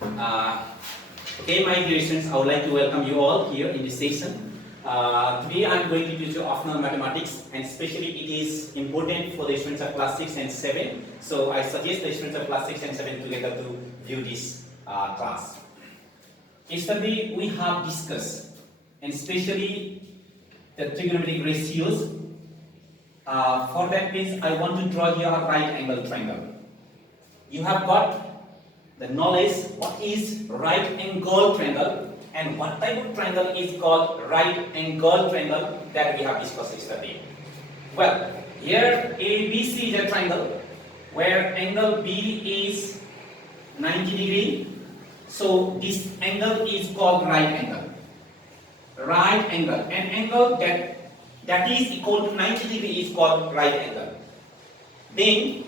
Uh, okay, my dear students, I would like to welcome you all here in this session. Today I am going to teach you optional mathematics, and especially it is important for the students of class 6 and 7. So I suggest the students of class 6 and 7 together to view this class. Yesterday we have discussed, and especially the trigonometric ratios. For that means I want to draw here a right angle triangle. You have got the knowledge what is right angle triangle and what type of triangle is called right angle triangle that we have discussed yesterday. Well, here ABC is a triangle where angle B is 90 degree. So this angle is called right angle. Right angle. An angle that is equal to 90 degree is called right angle. Then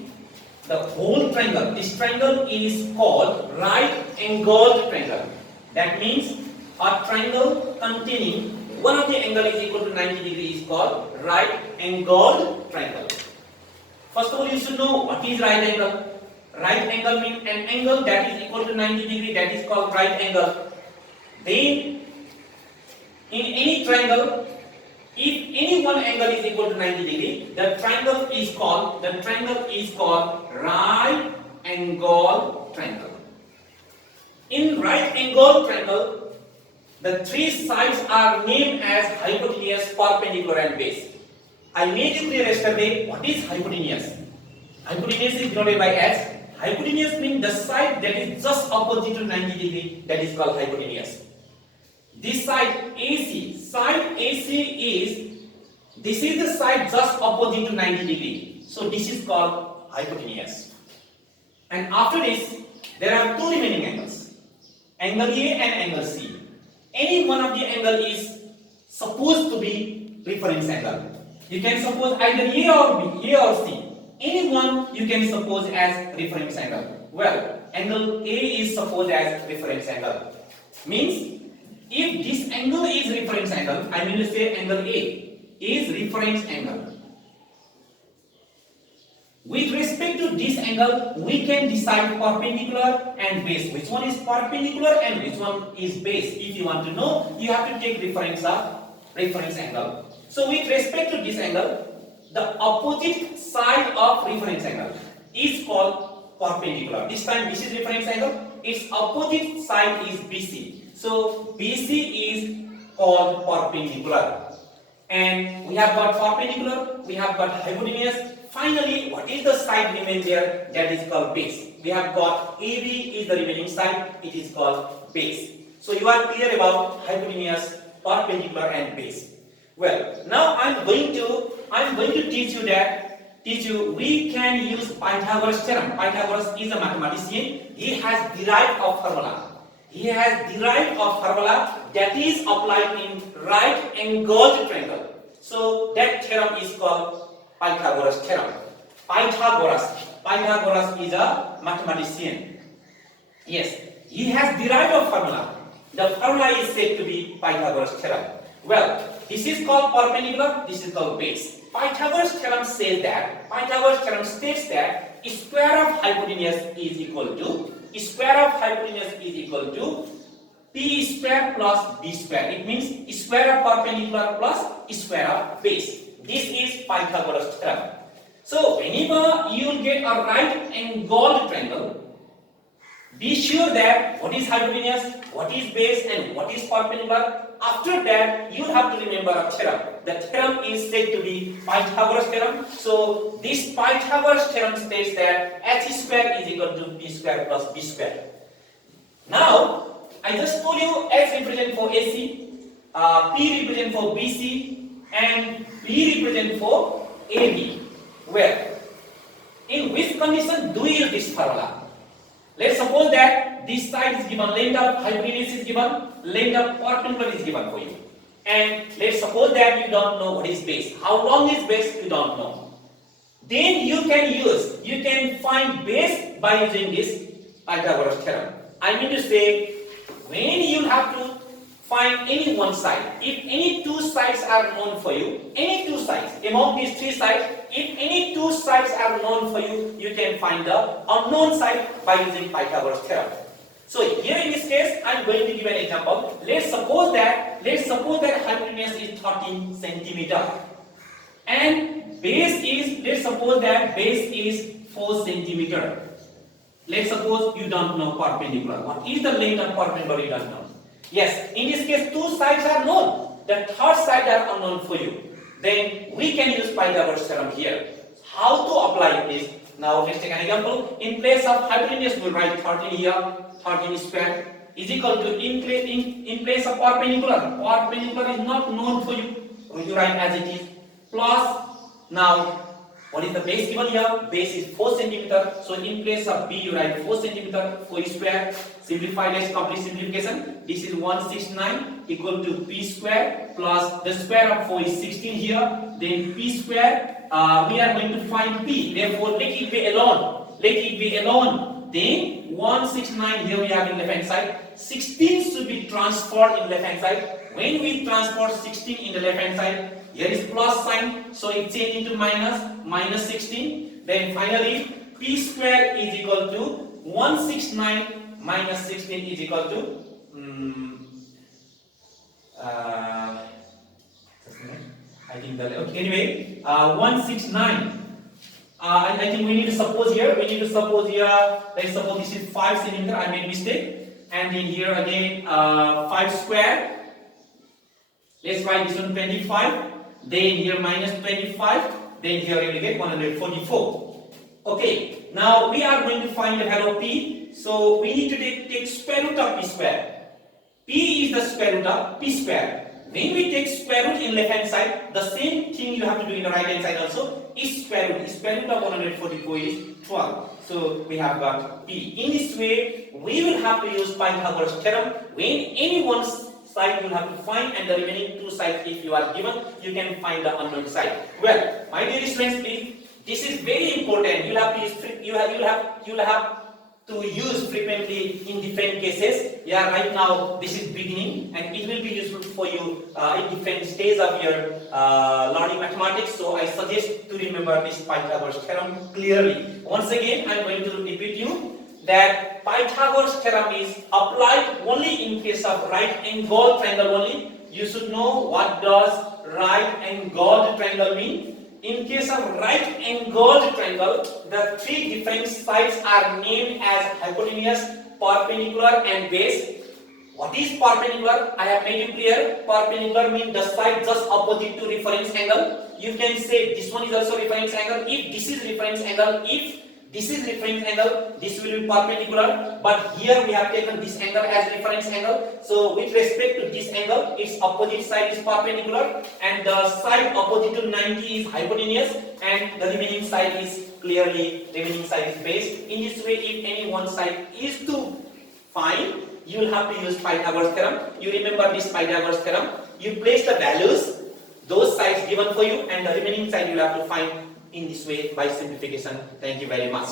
the whole triangle, this triangle is called right angled triangle. That means a triangle containing one of the angle is equal to 90 degree is called right angled triangle. First of all, you should know what is right angle. Right angle means an angle that is equal to 90 degree, that is called right angle. Then in any triangle, if any one angle is equal to 90 degree, the triangle is called right angle triangle. In right angle triangle, the three sides are named as hypotenuse, perpendicular and base. I made it clear yesterday what is hypotenuse. Hypotenuse is denoted by S. Hypotenuse means the side that is just opposite to 90 degree, that is called hypotenuse. This side AC is the side just opposite to 90 degree. So this is called hypotenuse. And after this, there are two remaining angles, angle A and angle C. Any one of the angle is supposed to be reference angle. You can suppose either A or B, A or C. Any one you can suppose as reference angle. Well, angle A is supposed as reference angle. Means if this angle is reference angle, I mean to say angle A is reference angle. With respect to this angle, we can decide perpendicular and base. Which one is perpendicular and which one is base? If you want to know, you have to take reference angle. So with respect to this angle, the opposite side of reference angle is called perpendicular. This time this is reference angle, its opposite side is BC. So BC is called perpendicular. And we have got perpendicular, we have got hypotenuse. Finally, what is the side remain there? That is called base. We have got AB is the remaining side, it is called base. So you are clear about hypotenuse, perpendicular and base. Well, now I'm going to teach you we can use Pythagoras theorem. Pythagoras is a mathematician. He has derived a formula. That is applied in right angled triangle. So that theorem is called Pythagoras theorem. Pythagoras is a mathematician. Yes, he has derived a formula. The formula is said to be Pythagoras theorem. Well, this is called perpendicular, this is called base. Pythagoras theorem states that square of hypotenuse is equal to p square plus b square. It means square of perpendicular plus square of base. This is Pythagoras theorem. So whenever you will get a right angled triangle, be sure that what is hypotenuse, what is base and what is perpendicular. After that, you have to remember a theorem. The theorem is said to be Pythagoras theorem. So this Pythagoras theorem states that h square is equal to p square plus b square. Now, I just told you X represent for AC, P represent for BC, and B represent for AB. Well, in which condition do you use this formula? Let's suppose that this side is given, length of hypotenuse is given, length of perpendicular is given for you. And let's suppose that you don't know what is base. How long is base? You don't know. Then you can find base by using this Pythagoras theorem. I mean to say, when you have to find any one side, if any two sides are known for you, among these three sides, if any two sides are known for you, you can find the unknown side by using Pythagoras theorem. So here I'm going to give an example. Let's suppose that hypotenuse is 13 centimeter and base is, let's suppose that base is 4 centimeter. Let's suppose you don't know perpendicular. What is the length of perpendicular? You don't know. Yes, in this case, two sides are known. The third side are unknown for you. Then we can use Pythagoras theorem here. How to apply this? Now let's take an example. In place of hypotenuse, we'll write 13 here, 13 square is equal to in place of perpendicular. Perpendicular is not known for you. You write as it is. Plus, now what is the base given here? Base is 4 centimeter. So in place of B, you write 4 centimeter, 4 square. Simplify, let's complete simplification. This is 169 equal to P square plus the square of 4 is 16 here. Then P square, we are going to find P. Therefore, let it be alone. Let it be alone. Then 169 here we have in left hand side. 16 should be transferred in left hand side. When we transfer 16 in the left hand side, here is plus sign, so it changes into minus 16. Then finally, P square is equal to 169 minus 16 is equal to I think the anyway 169. I think we need to suppose here. Let's suppose this is 5 centimeter. I made mistake. And then here again 5 square. Let's write this one 25. Then here minus 25. Then here we will get 144. Okay. Now we are going to find the value of P. So we need to take square root of P square. P is the square root of P square. When we take square root in left hand side, the same thing you have to do in the right hand side also. Is square root. Square root of 144 is 12. So we have got P. In this way, we will have to use Pythagoras theorem. When any one side you will have to find, and the remaining two sides, if you are given, you can find the unknown side. Well, my dear students, please, this is very important. You have to use frequently in different cases. Yeah, right now this is beginning, and it will be useful for you in different stages of your learning mathematics. So I suggest to remember this Pythagoras theorem clearly. Once again, I am going to repeat you that Pythagoras theorem is applied only in case of right angled triangle only. You should know what does right angled triangle mean. In case of right angled triangle, the three different sides are named as hypotenuse, perpendicular and base. What is perpendicular? I have made it clear. Perpendicular means the side just opposite to reference angle. You can say this one is also reference angle. If this is reference angle, this will be perpendicular, but here we have taken this angle as reference angle. So with respect to this angle, its opposite side is perpendicular, and the side opposite to 90 is hypotenuse, and the remaining side is base. In this way, if any one side is to find, you will have to use Pythagoras theorem. You remember this Pythagoras theorem. You place the values, those sides given for you, and the remaining side you will have to find in this way by simplification. Thank you very much.